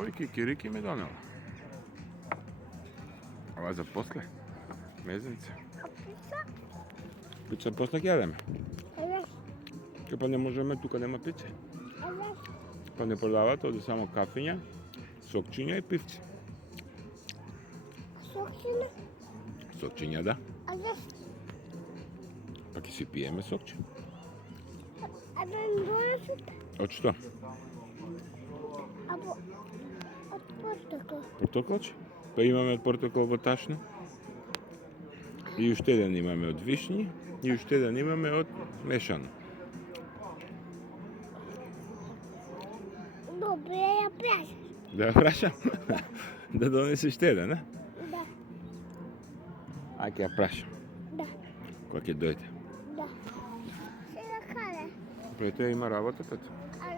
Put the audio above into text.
Ови кикирики ми донела. Ова за после. Мезница. Пица после ќе јадеме. Па не можеме, тука нема пица. Па не продават, оде само кафења, сокчиња и пивци. Сокчина? Сокчиња, да. А зашто? Па ќе си пиеме сокче. А да не донесете? Од што? Од портокол. Портоколче? Па имаме од портокол во ташно. И уште еден имаме од вишни, и уште еден имаме од мешано. Добре, ја прашаш. Да ја прашам? Да донесеш уште еден, а? Да, А ќе ја прашам. да, Кога ќе дојде. да. Сега каде? Пред тоа има работа, тато. А